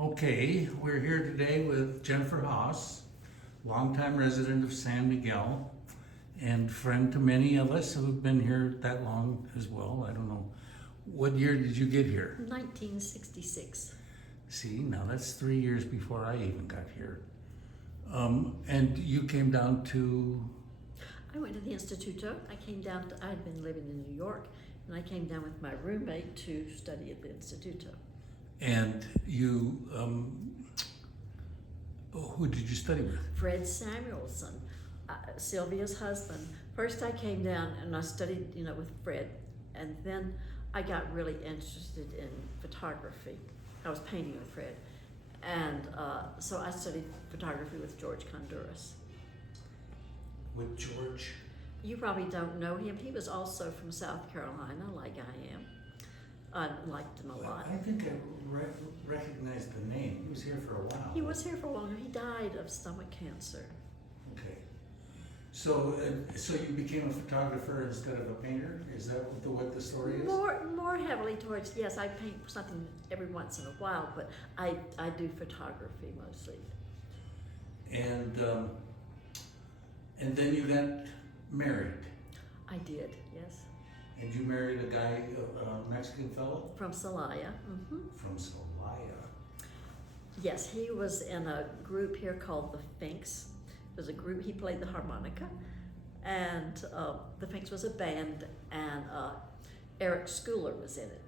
Okay, we're here today with Jennifer Haas, longtime resident of San Miguel and friend to many of us who have been here that long as well. I don't know. What year did you get here? 1966. See, now that's 3 years before I even got here. And you came down to, I went to the Instituto. I had been living in New York, and I came down with my roommate to study at the Instituto. and you, who did you study with? Fred Samuelson, Sylvia's husband. First I came down and I studied, with Fred, and then I got really interested in photography. I was painting with Fred, and so I studied photography with George Conduras. With George? You probably don't know him. He was also from South Carolina, like I am. I liked him a lot. I think I recognized the name. He was here for a while. He was here for a long time. He died of stomach cancer. Okay. So you became a photographer instead of a painter? Is that what the story is? More heavily towards, yes, I paint something every once in a while, but I do photography mostly. And then you got married. I did, yes. And you married a guy, a Mexican fellow? From Celaya. Mm-hmm. From Celaya. Yes, he was in a group here called the Finks. It was a group, he played the harmonica, and the Finks was a band, and Eric Schooler was in it.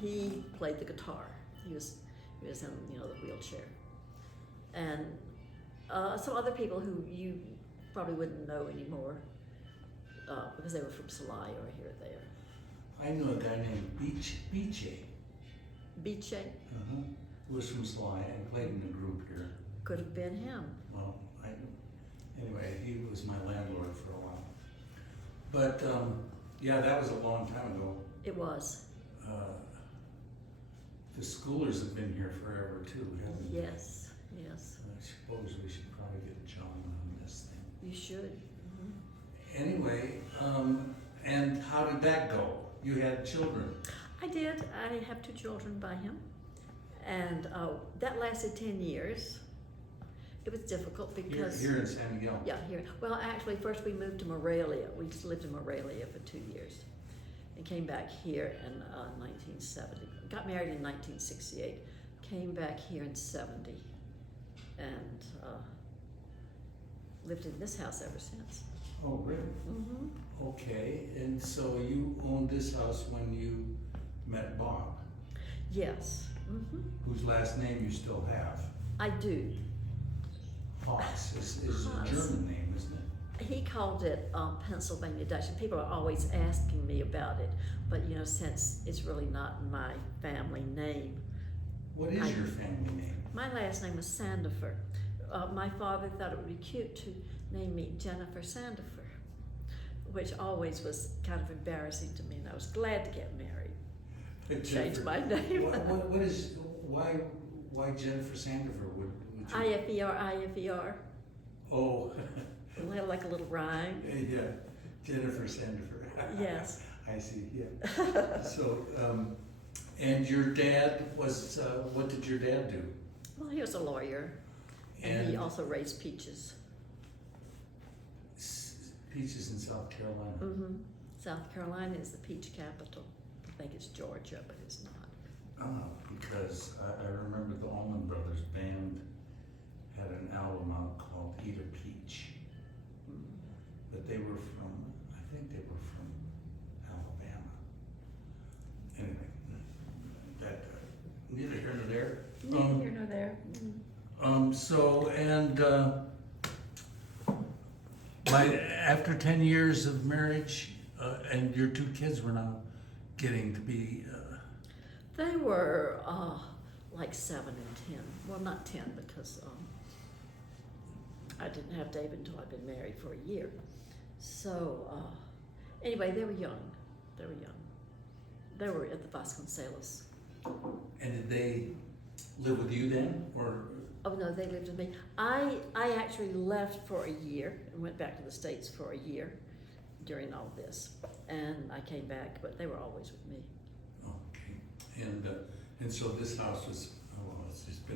He played the guitar. He was in, the wheelchair. And some other people who you probably wouldn't know anymore, because they were from Celaya or here or there. I know a guy named Beach. Biche Who was from Celaya and played in a group here. could have been him. Well, anyway, he was my landlord for a while. But, yeah, that was a long time ago. It was. The Schoolers have been here forever too, haven't they? Yes, yes. I suppose we should probably get John on this thing. You should. Mm-hmm. Anyway, and how did that go? You had children. I did. I have 2 children by him, and that lasted 10 years. It was difficult because Here in San Miguel. yeah, here. Well, actually, first we moved to Morelia. We just lived in Morelia for 2 years, and came back here in 1970. Got married in 1968. Came back here in 70, and lived in this house ever since. Oh, really? Mm-hmm. Okay, and so you owned this house when you met Bob, Yes. Mm-hmm. whose last name you still have. I do. Haas is a Haas. German name, isn't it? He called it Pennsylvania Dutch, and people are always asking me about it. But since it's really not my family name, What is your family name? my last name was Sandifer. My father thought it would be cute to name me Jennifer Sandifer, which always was kind of embarrassing to me, and I was glad to get married. Changed my name. Why Jennifer Sandifer? Would you? IFER. Oh, Like a little rhyme. yeah, Jennifer Sandifer. Yes. I see, yeah. So, and your dad was, what did your dad do? Well, he was a lawyer, and he also raised peaches. Peaches in South Carolina. Mm-hmm. South Carolina is the peach capital. I think it's Georgia, but it's not. Because I remember the Allman Brothers band had an album out called Eat a Peach. But they were I think they were from Alabama. Anyway, that, neither here nor there. Neither here nor there. After 10 years of marriage, and your 2 kids were now getting to be, They were like 7 and 10. Well, not 10 because I didn't have David until I'd been married for a year. So anyway, they were young. They were at the Vasconcelos. and did they live with you then, or? Oh no, they lived with me. I actually left for a year and went back to the States for a year during all this, and I came back, but they were always with me. Okay, and so this house was, oh, well, it's just been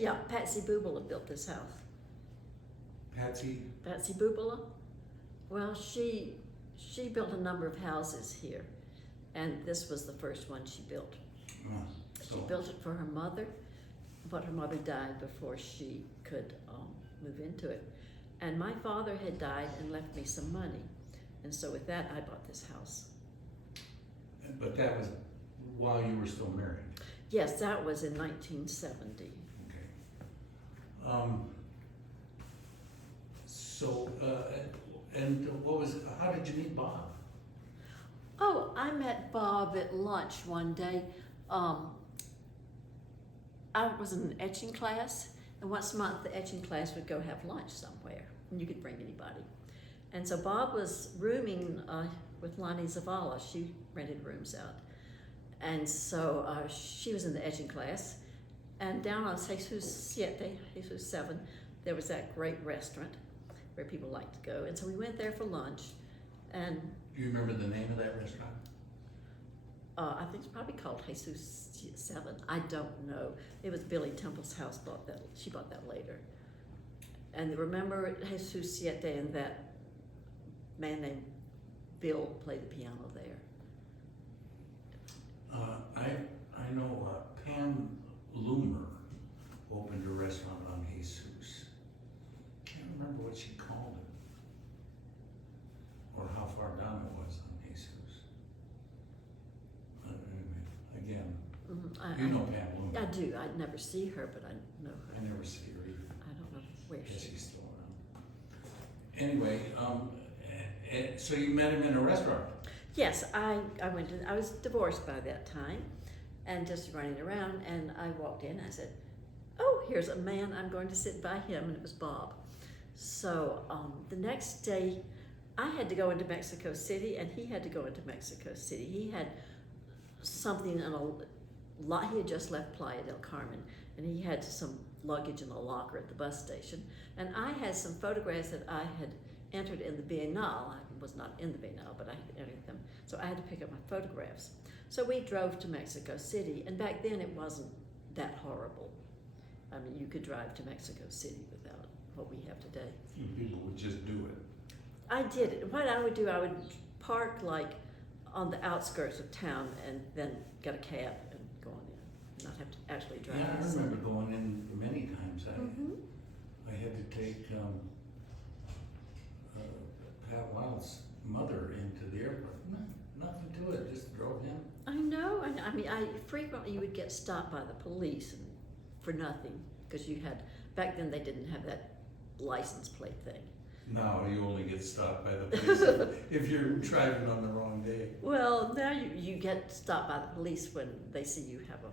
Yeah, Patsy Bubala built this house. Patsy? Patsy Bubala? Well, she built a number of houses here, and this was the first one she built. She built it for her mother, but her mother died before she could move into it. And my father had died and left me some money, and so with that, I bought this house. But that was while you were still married? Yes, that was in 1970. Okay. And how did you meet Bob? Oh, I met Bob at lunch one day. I was in an etching class, and once a month the etching class would go have lunch somewhere, and you could bring anybody. And so Bob was rooming with Lonnie Zavala. She rented rooms out. And so she was in the etching class, and down on Jesus 7, there was that great restaurant where people like to go. And so we went there for lunch, and Do you remember the name of that restaurant? I think it's probably called Jesus 7. I don't know. It was Billy Temple's house bought that. She bought that later. And remember Jesus 7 and that man named Bill played the piano there. I know Pam Loomer opened a restaurant on Jesus. Can't remember what she called it, or how far down it was on Jesus. Anyway, again, you know Pam Loomer. I do. I'd never see her, but I know her. I never see her either. I don't know where Yeah, she she's still around. Anyway, so you met him in a restaurant? Yes, I went in. I was divorced by that time, and just running around, and I walked in. I said, "Oh, here's a man. I'm going to sit by him," and it was Bob. So the next day, I had to go into Mexico City, and he had to go into Mexico City. He had something in a lot. He had just left Playa del Carmen, and he had some luggage in a locker at the bus station. And I had some photographs that I had entered in the Biennale. I was not in the Biennale, but I had entered them. So I had to pick up my photographs. So we drove to Mexico City, and back then it wasn't that horrible. I mean, you could drive to Mexico City without what we have today. Few people would just do it. I did it. What I would do, I would park like on the outskirts of town and then get a cab and go on in, not have to actually drive. Yeah, I inside. remember going in many times. Mhm. I had to take Pat Wild's mother into the airport. Nothing to it, just drove in. I know. I mean, I frequently would get stopped by the police and for nothing, because you had, back then they didn't have that license plate thing. No, you only get stopped by the police if you're driving on the wrong day. Well, now you get stopped by the police when they see you have an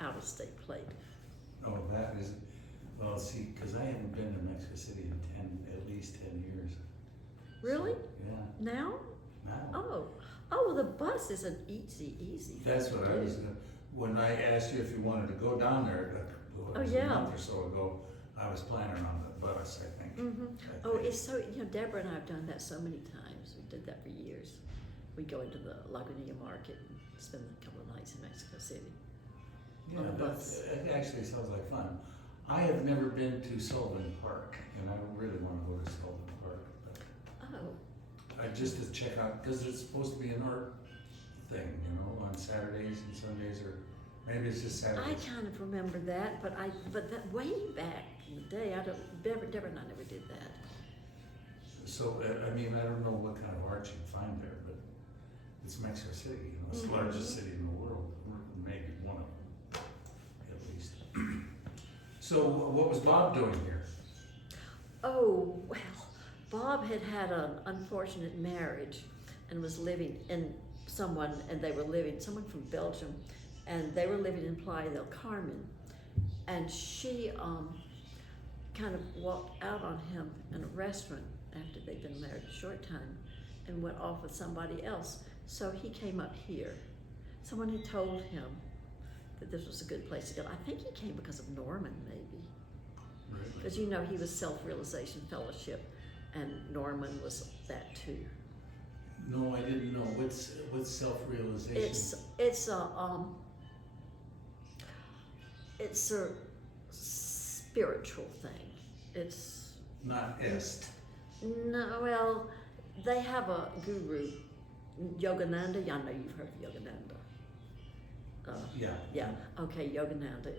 out-of-state plate. Oh, that is, well, see, because I haven't been to Mexico City in at least 10 years. Really? Yeah, Now? now. Oh, well, the bus isn't easy. That's what I was gonna, when I asked you if you wanted to go down there, Oh, a yeah. month or so ago, I was planning on the bus, I think. Mm-hmm. I Oh, think. it's so, Deborah and I have done that so many times. We did that for years. We go into the Lagunilla market and spend a couple of nights in Mexico City. Yeah, on the that's, bus. it actually sounds like fun. I have never been to Sullivan Park, and I really want to go to Sullivan Park. But Oh, just to check out, because it's supposed to be an art thing, on Saturdays and Sundays, or maybe it's just I Saturdays. kind of remember that, but that way back in the day, Deborah and I never did that. So, I mean, I don't know what kind of art you'd find there, but it's Mexico City, it's the Mhm. largest city in the world, or maybe one of them, at least. So, what was Bob doing here? Oh, well, Bob had had an unfortunate marriage and was living in someone from Belgium, and they were living in Playa del Carmen. And she kind of walked out on him in a restaurant after they'd been married a short time and went off with somebody else. So he came up here. Someone had told him that this was a good place to go. I think he came because of Norman, maybe. Really? Because he was Self-Realization Fellowship, and Norman was that too. No, I didn't know. What's self-realization? It's a spiritual thing. It's Not est. no, well, they have a guru, Yogananda. I know you've heard of Yogananda. Yeah. Yeah. Okay. Yogananda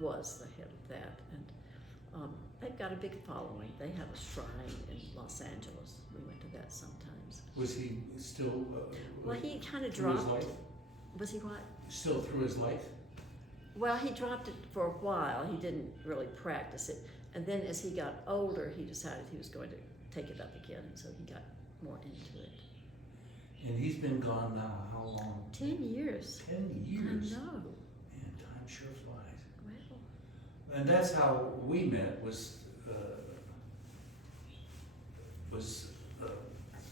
was the head of that, and they've got a big following. They have a shrine in Los Angeles. We went to that sometimes. Was he still? Well, he kind of through his dropped. life? Was he what? Still through his life? Well, he dropped it for a while. He didn't really practice it, and then as he got older, he decided he was going to take it up again, and so he got more into it. And he's been gone now how long? 10 years. 10 years. I know. Man, time sure flies. Well, And that's how we met, was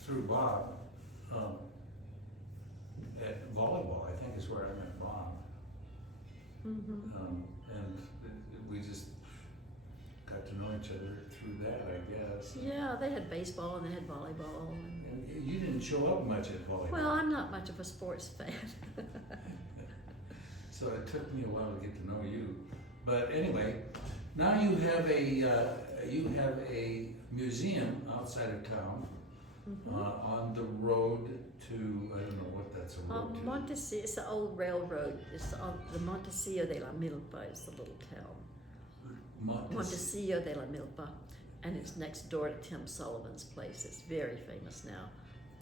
through Bob, at volleyball, I think is where I met Bob. mm-hmm. And we just got to know each other through that, I guess. Yeah, they had baseball and they had volleyball. And you didn't show up much at volleyball. Well, I'm not much of a sports fan. So it took me a while to get to know you. But anyway, now you have a museum outside of town, on the road to, I don't know what that's a road to. Montecillo, it's the old railroad. It's on the Montecillo de la Milpa is the little town. Montecillo de la Milpa, and it's next door to Tim Sullivan's place. It's very famous now,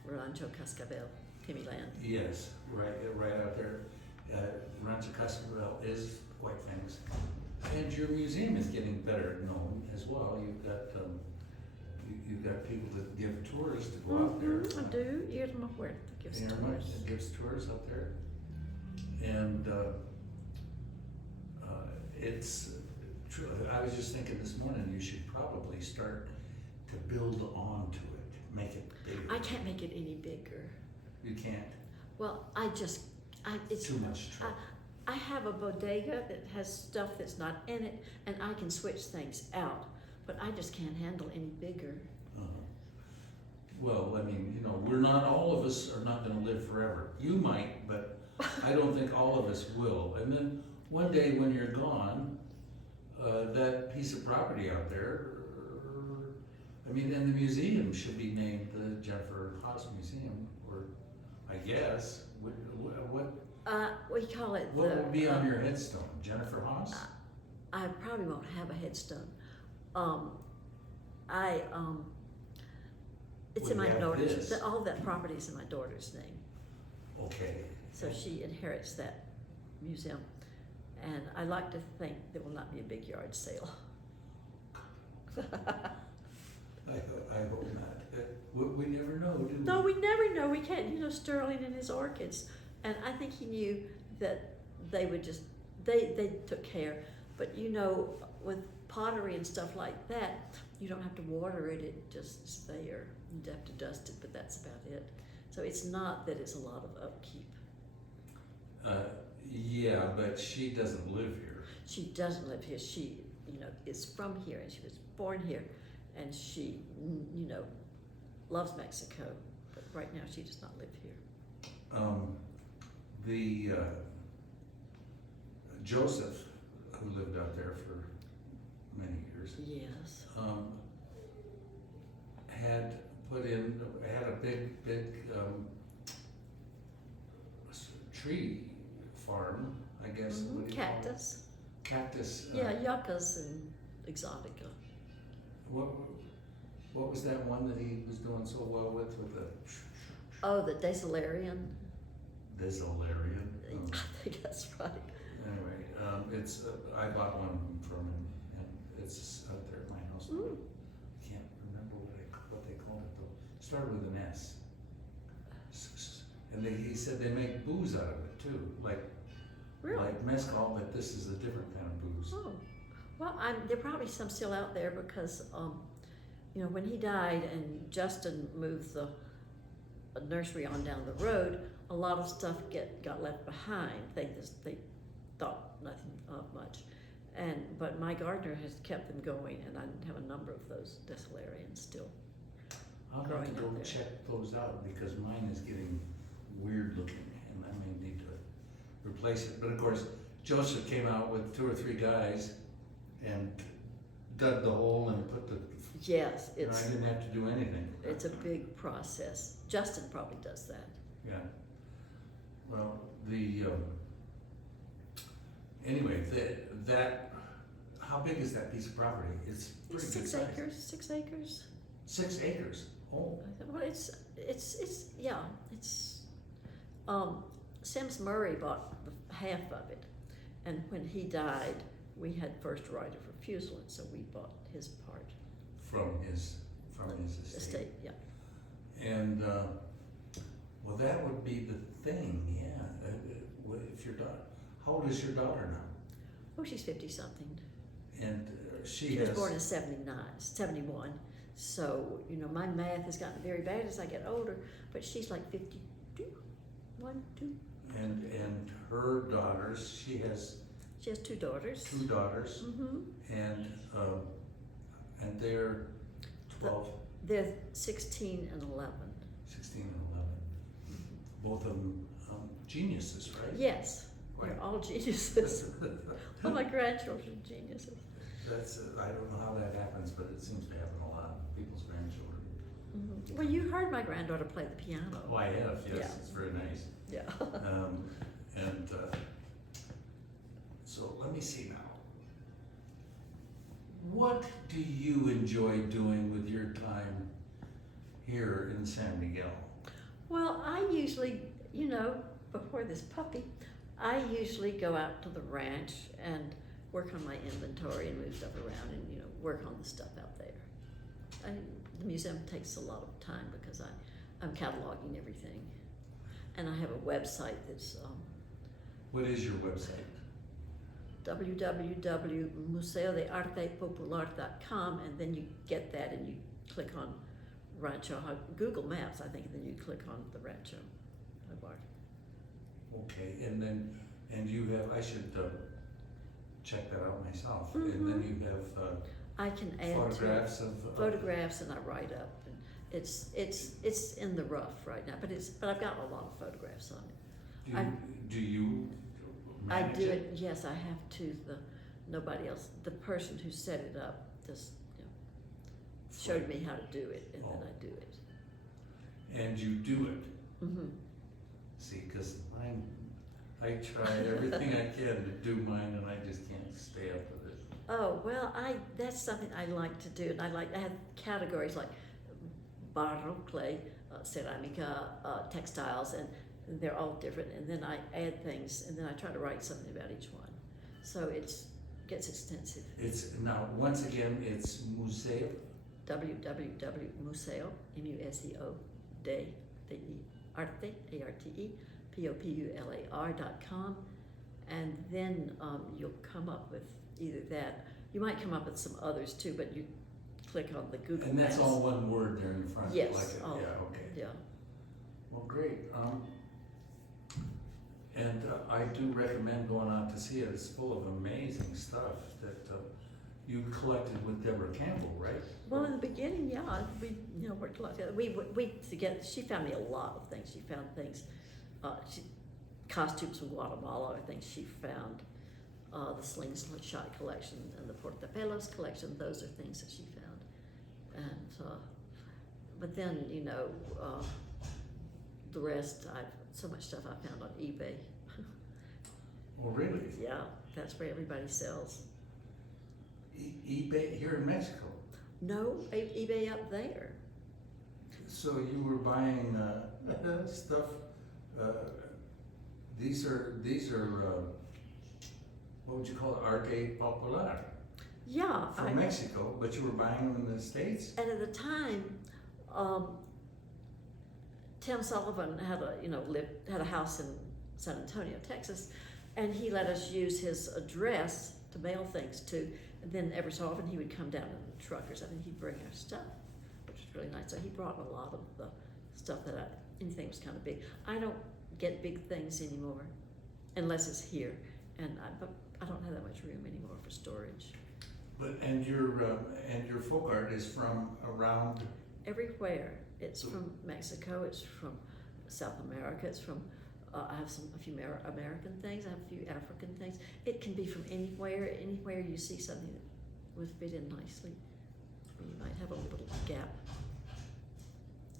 Rancho Cascabel, Timmy Land. Yes, right out there. Rancho Cascabel is quite famous. And your museum is getting better known as well. You've got people that give tours to go out there. I do. Irma Huerta gives Irma tours. gives tours up there. And it's true. I was just thinking this morning, you should probably start to build onto it, make it bigger. I can't make it any bigger. You can't. Well, it's Too much trouble. I have a bodega that has stuff that's not in it, and I can switch things out, but I just can't handle any bigger. Well, I mean, we're not, all of us are not gonna live forever. You might, but I don't think all of us will. And then one day when you're gone, that piece of property out there, and the museum should be named the Jennifer Haas Museum, or I guess, what We call it would be on your headstone? Jennifer Haas? I probably won't have a headstone. It's in We my have daughter's. this. All that property is in my daughter's name, Okay. so she inherits that museum. And I like to think there will not be a big yard sale. I hope not. We never know, do we? No, we never know. We can't. Sterling and his orchids. And I think he knew that they would just, they took care. But with pottery and stuff like that, you don't have to water it, it just is there. You have to dust it, but that's about it. So it's not that it's a lot of upkeep. Yeah, but she doesn't live here. She doesn't live here. She, is from here, and she was born here, and she, loves Mexico. But right now, she does not live here. The Joseph, who lived out there for many years, Yes. had a big tree farm, I guess. What do you call it? Cactus. Cactus. Yeah, yuccas and exotica. What was that one that he was doing so well with the Oh, the Desolarian. Desolarian? I think that's right. Anyway, it's I bought one from him, and it's out there at my house. Mm. I can't remember what they called it though. It started with an S. And he said they make booze out of it too, like mezcal, but this is a different kind of booze. Oh, well, there are probably some still out there because, when he died and Justin moved the nursery on down the road, a lot of stuff got left behind. They thought nothing of much, but my gardener has kept them going, and I have a number of those Desolarians still. I'll have growing to go out there. check those out because mine is getting weird looking, and I may need to replace it. But of course, Joseph came out with 2 or 3 guys, and dug the hole and put the, Yes, you know, I it's, didn't have to do anything. it's a big process. Justin probably does that. Yeah. Well, anyway, that, how big is that piece of property? It's pretty good size. 6 acres. 6 acres? Oh, Well, yeah, Sims Murray bought half of it. And when he died, we had first right of refusal, and so we bought his part. from his estate. Yeah. And, well, that would be the thing, yeah. If your daughter, how old is your daughter now? Oh, she's 50-something. And she She has. was born in 71. So, you know, my math has gotten very bad as I get older, but she's like 52, 1, 2. And her daughters, she has She has 2 daughters. 2 daughters, Mm-hmm. and they're 12, They're 16 and 11. 16 and 11. Both of them geniuses, right? Yes, Right. they're all geniuses. All my grandchildren are geniuses. That's, I don't know how that happens, but it seems to happen a lot with people's grandchildren. Mm-hmm. Well, you heard my granddaughter play the piano. Oh, I have, yes, Yeah. it's very nice. Yeah. And so let me see now. What do you enjoy doing with your time here in San Miguel? Well, I usually, you know, before this puppy, I usually go out to the ranch and work on my inventory and move stuff around and, you know, work on the stuff out there. The museum takes a lot of time because I'm cataloging everything. And I have a website that's What is your website? www.museodeartepopular.com, and then you get that and you click on Rancho, Google Maps, I think, and then you click on the Rancho Art. Okay, and you have, I should check that out myself. Mhm. And then you have I can add photographs to of. photographs, and I write up. And it's in the rough right now, but I've got a lot of photographs on it. Do you I manage do it. Yes, I have to. Nobody else. The person who set it up just showed me how to do it, and then I do it. And you do it. Mm-hmm. See, because mine, I try everything I can to do mine, and I just can't stay up with it. Oh well, that's something I like to do, and I have categories like barro, clay, ceramica, textiles, and they're all different. And then I add things, and then I try to write something about each one. So gets extensive. It's now once again, it's museo. www.museo, museo, de arte, arte, popular.com, and then you'll come up with either that. You might come up with some others too, but you click on the Google And that's Maps. all one word there in the front. Yes, Like it. all. Yeah. Okay. Yeah. Well, great. And I do recommend going out to see it. It's full of amazing stuff that you collected with Deborah Campbell, right? Well, in the beginning, yeah, we worked a lot together. We together. She found me a lot of things. She found things, costumes from Guatemala. I think she found the slingshot collection and the portapelos collection. Those are things that she found. And but then the rest, so much stuff I found on eBay. Oh, really? Yeah, that's where everybody sells. eBay here in Mexico. No, eBay up there. So you were buying stuff. These are what would you call it? Arte popular Yeah, from Mexico, but you were buying them in the States. and at the time, Tim Sullivan had a house in San Antonio, Texas, and he let us use his address to mail things to. And then every so often he would come down in a truck or something. He'd bring our stuff, which was really nice. So he brought a lot of the stuff anything was kind of big. I don't get big things anymore, unless it's here, but I don't have that much room anymore for storage. But and your folk art is from around. Everywhere. It's from Mexico. It's from South America. It's from. I have a few American things. I have a few African things. It can be from anywhere. Anywhere you see something would fit in nicely. You might have a little gap.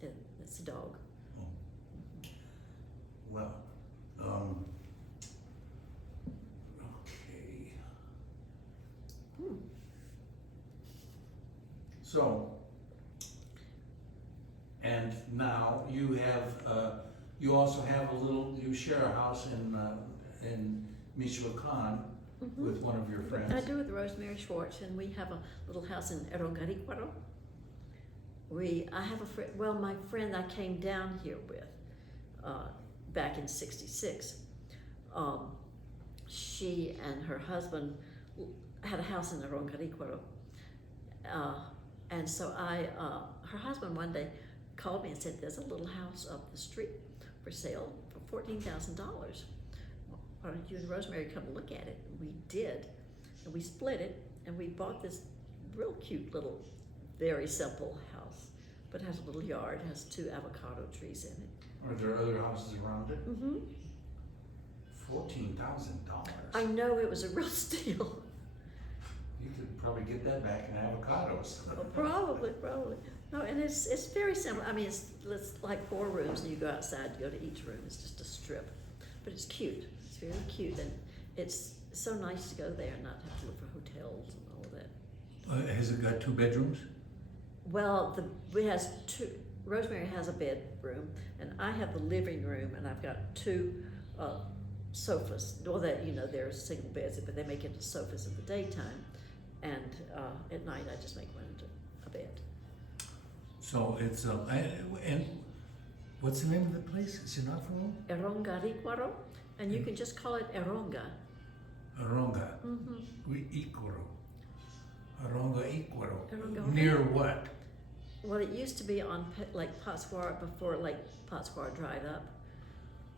And it's a dog. Well, okay. So, and now you have, you also have you share a house in Michoacan with one of your friends. I do with Rosemary Schwartz, and we have a little house in Erongariquaro. I have a friend, well, my friend I came down here with back in '66. She and her husband had a house in Erongariquaro. And so her husband one day called me and said, there's a little house up the street for sale for $14,000. Why don't you and Rosemary come look at it? And we did, and we split it, and we bought this real cute little, very simple house, but it has a little yard, has 2 avocado trees in it. Are there other houses around it? Mm-hmm. $14,000. I know it was a real steal. You could probably get that back in avocados. Probably. No, and it's very simple. I mean, it's like 4 rooms, and you go outside, you go to each room. It's just a strip, but it's cute. It's very cute, and it's so nice to go there and not have to look for hotels and all of that. Has it got 2 bedrooms? Well, it has 2. Rosemary has a bedroom, and I have the living room, and I've got 2 sofas. Well, they're single beds, but they make it into sofas in the daytime, and at night I just make one into a bed. So it's and what's the name of the place? Sinafro? Erongariquaro, and you can just call it Eronga. Aronga. Mm-hmm. Ikoro. Aronga Ikoro. Aronga. Near what? Well, it used to be on Lake Pátzcuaro before Lake Pátzcuaro dried up.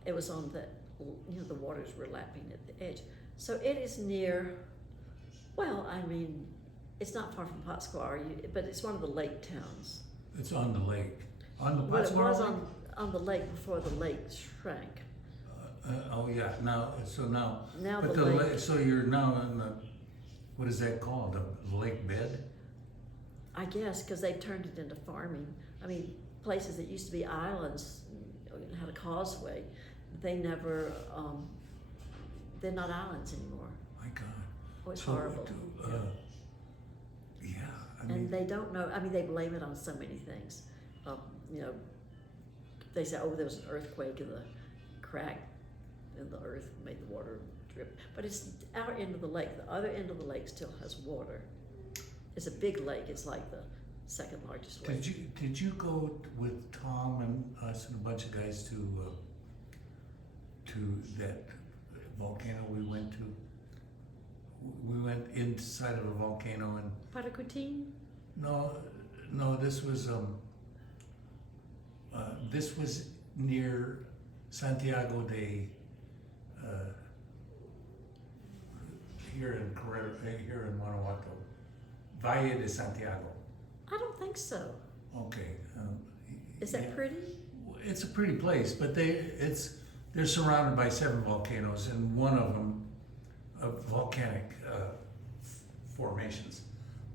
It was on the waters were lapping at the edge. So it is near, well, I mean, it's not far from Pátzcuaro, but it's one of the lake towns. It's on the lake. On the Well, it Pátzcuaro was Lake? on the lake before the lake shrank. Oh yeah. Now Now but the lake, so you're now in the, what is that called? The lake bed? I guess, because they turned it into farming. I mean, places that used to be islands had a causeway. They never, they're not islands anymore. My God. Oh, it's So, horrible. yeah. I And mean, they don't know, I mean, they blame it on so many things. They say, oh, there was an earthquake and the crack in the earth made the water drip. But it's our end of the lake. The other end of the lake still has water. It's a big lake. It's like the second largest lake. did you go with Tom and us and a bunch of guys to that volcano we went to? We went inside of a volcano and Paracutin? no, this was near Santiago de here in Guanajuato, Valle de Santiago. I don't think so. Okay. Is that yeah. pretty? It's a pretty place, but they're surrounded by 7 volcanoes, and one of them volcanic formations.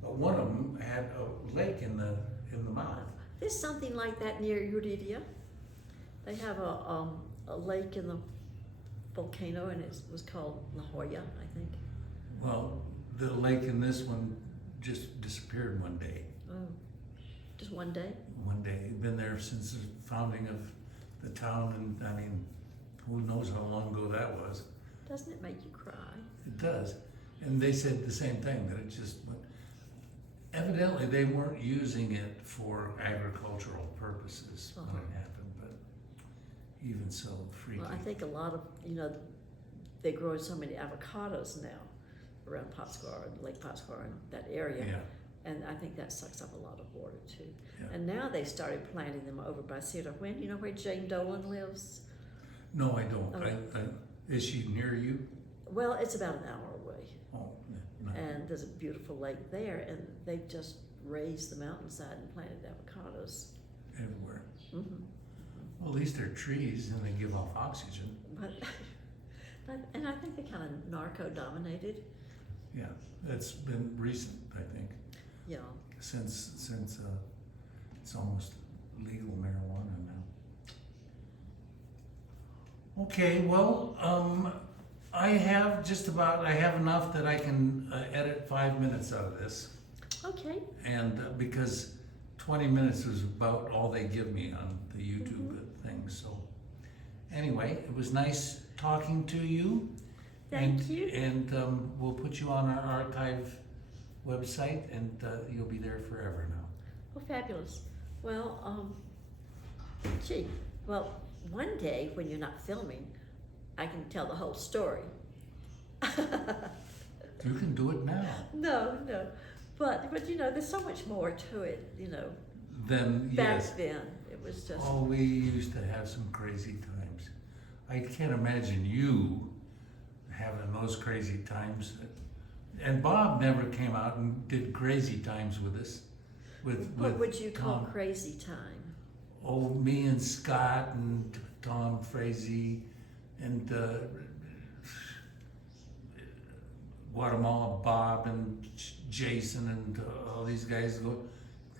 But one of them had a lake in the mouth. There's something like that near Yuriria. They have a lake in the volcano, and it was called La Jolla, I think. Well, the lake in this one just disappeared one day. Oh, just one day? One day. Been there since the founding of the town, and I mean, who knows how long ago that was. Doesn't it make you cry? It does. And they said the same thing, that it just went. Evidently, they weren't using it for agricultural purposes when it happened, but even so, freaky. Well, I think a lot of, they grow so many avocados now around Pátzcuaro, Lake Pátzcuaro, and that area. Yeah, And I think that sucks up a lot of water too. yeah. And now they started planting them over by Cedar Wind. You know where Jane Dolan lives? No, I don't. Oh. Is she near you? Well, it's about an hour away. Oh, no. And there's a beautiful lake there, and they've just raised the mountainside and planted avocados. Everywhere. Mm-hmm. Well, at least they're trees and they give off oxygen. And I think they're kind of narco-dominated. Yeah, that's been recent, I think, Yeah. since it's almost legal marijuana now. Okay, well, I have enough that I can edit 5 minutes out of this. Okay. And because 20 minutes was about all they give me on the YouTube thing, so. Anyway, it was nice talking to you. Thank you. And we'll put you on our archive website, and you'll be there forever now. Oh, fabulous. Well, well, one day when you're not filming, I can tell the whole story. You can do it now. No, but you know, there's so much more to it, you know. Then, yes. Back then, it was just. Oh, we used to have some crazy times. I can't imagine you having those crazy times. And Bob never came out and did crazy times with us. What would you call Tom. crazy time? Oh, me and Scott and Tom Frazee and Guatemala Bob and Jason and all these guys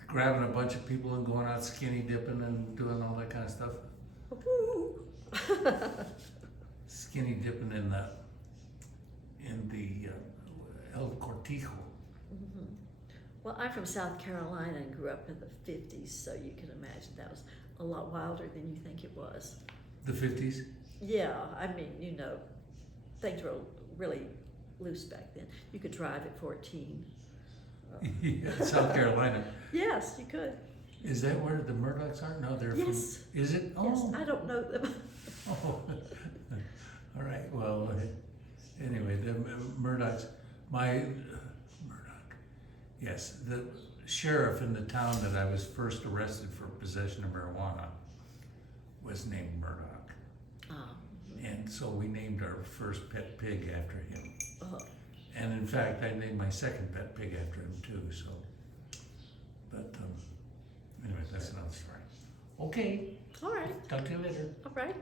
grabbing a bunch of people and going out skinny dipping and doing all that kind of stuff. Woo. Skinny dipping in the El Cortijo. Mhm. Well, I'm from South Carolina and grew up in the 50s, so you can imagine that was a lot wilder than you think it was. The 50s? Yeah, I mean, you know, things were really loose back then. You could drive at 14. Yeah, South Carolina. Yes, you could. Is that where the Murdochs are? No, they're Yes. from. Is it? Yes, Oh. I don't know them. Oh. All right. Well, anyway, the Murdochs. Murdoch. Yes, the sheriff in the town that I was first arrested for possession of marijuana was named Murdoch, and so we named our first pet pig after him. And in fact, I named my second pet pig after him too. So, but anyway, that's another story. Okay. All right. Talk to you later. All right.